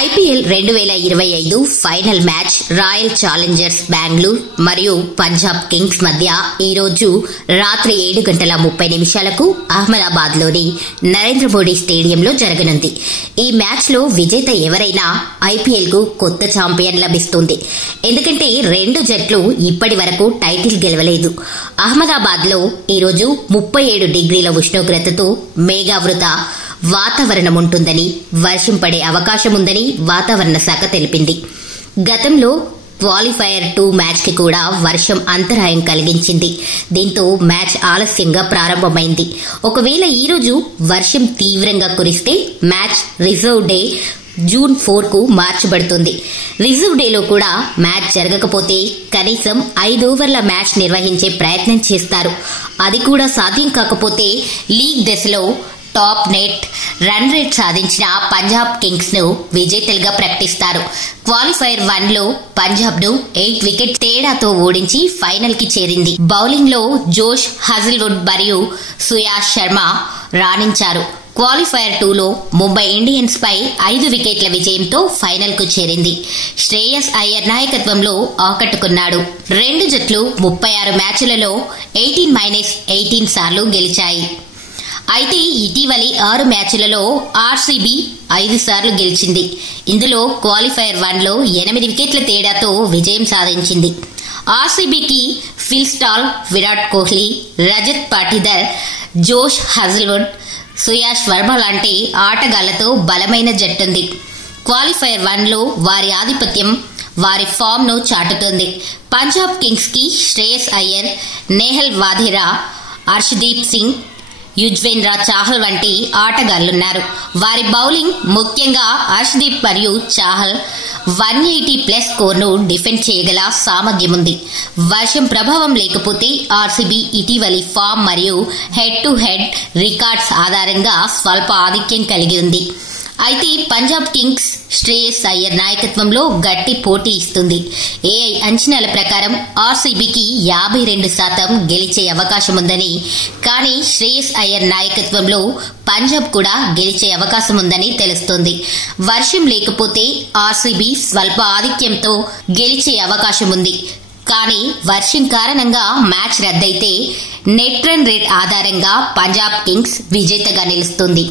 IPL 2025 final match royal Challengers Bengaluru మరియు Punjab Kings మధ్య ఈ రోజు రాత్రి 7:30 అహ్మదాబాద్లోని నరేంద్ర మోడీ స్టేడియంలో జరగనుంది. ఈ మ్యాచ్లో విజేత ఎవరైనా ఐపీఎల్కు కొత్త ఛాంపియన్ లభిస్తుంది. ఎందుకంటే రెండు జట్లు ఇప్పటి వరకు టైటిల్ గెలవలేదు. అహ్మదాబాద్లో ఈ రోజు 37 డిగ్రీల ఉష్ణోగ్రతతో మేఘావృత వాతావరణం ఉంటుందని, వర్షం పడే అవకాశం ఉందని వాతావరణ శాఖ తెలిపింది. గతంలో క్వాలిఫైయర్ 2 మ్యాచ్ కి కూడా వర్షం అంతరాయం కలిగించింది. దీంతో మ్యాచ్ ఆలస్యంగా ప్రారంభమైంది. ఒకవేళ ఈ రోజు వర్షం తీవ్రంగా కురిస్తే మ్యాచ్ రిజర్వ్ డే జూన్ 4 కు మార్చబడుతుంది. రిజర్వ్ డేలో కూడా మ్యాచ్ జరగకపోతే కనీసం 5 ఓవర్ల మ్యాచ్ నిర్వహించే ప్రయత్నం చేస్తారు. అది కూడా సాధ్యం కాకపోతే లీగ్ దశలో టాప్ నెట్ రన్ రేట్ సాధించిన పంజాబ్ కింగ్స్ ను విజేతలుగా ప్రకటిస్తారు. క్వాలిఫైయర్ 1 లో పంజాబ్ ను 8 వికెట్ తేడాతో ఓడించి ఫైనల్ కి చేరింది. బౌలింగ్ లో జోష్ హజిల్వుడ్ మరియు సుయాష్ శర్మ రాణించారు. క్వాలిఫైయర్ 2 లో ముంబై ఇండియన్స్ పై 5 వికెట్ల విజయంతో ఫైనల్ కు చేరింది. శ్రేయస్ అయ్యర్ నాయకత్వంలో ఆకట్టుకున్నాడు. రెండు జట్లు 36 మ్యాచ్లలో 18-18 సార్లు గెలిచాయి. అయితే ఇటీవలి 6 మ్యాచ్లలో ఆర్సీబీ 5 సార్లు గెలిచింది. ఇందులో క్వాలిఫైయర్ 1 లో 8 వికెట్ల తేడాతో విజయం సాధించింది. ఆర్సీబీకి ఫిల్ స్టాల్, విరాట్ కోహ్లీ, రజత్ పాటిదర్, జోష్ హజిల్వుడ్, సుయాష్ వర్మ లాంటి ఆటగాళ్లతో బలమైన జట్టుంది. క్వాలిఫైయర్ 1 లో వారి ఆధిపత్యం వారి ఫామ్ ను చాటుతోంది. పంజాబ్ కింగ్స్ కి శ్రేయస్ అయ్యర్, నేహల్ వాధేరా, హర్షదీప్ సింగ్, యుజ్వేంద్ర చాహల్ వంటి ఆటగాళ్లున్నారు. వారి బౌలింగ్, ముఖ్యంగా హర్షదీప్ మరియు చాహల్ 180+ స్కోర్ను డిఫెండ్ చేయగల సామర్థ్యం ఉంది. వర్షం ప్రభావం లేకపోతే ఆర్సీబీ ఇటీవలి ఫామ్ మరియు హెడ్ టు హెడ్ రికార్డ్స్ ఆధారంగా స్వల్ప ఆధిక్యం కలిగి ఉంది. అయితే పంజాబ్ కింగ్స్ శ్రేయస్ అయ్యర్ నాయకత్వంలో గట్టి పోటీ ఇస్తుంది. ఏఐ అంచనాల ప్రకారం ఆర్సీబీకి 52% గెలిచే అవకాశం ఉందని, కానీ శ్రేయస్ అయ్యర్ నాయకత్వంలో పంజాబ్ కూడా గెలిచే అవకాశం ఉందని తెలుస్తోంది. వర్షం లేకపోతే ఆర్సీబీ స్వల్ప ఆధిక్యంతో గెలిచే అవకాశం ఉంది. కానీ వర్షం కారణంగా మ్యాచ్ రద్దయితే నెట్ రన్ రేట్ ఆధారంగా పంజాబ్ కింగ్స్ విజేతగా నిలుస్తుంది.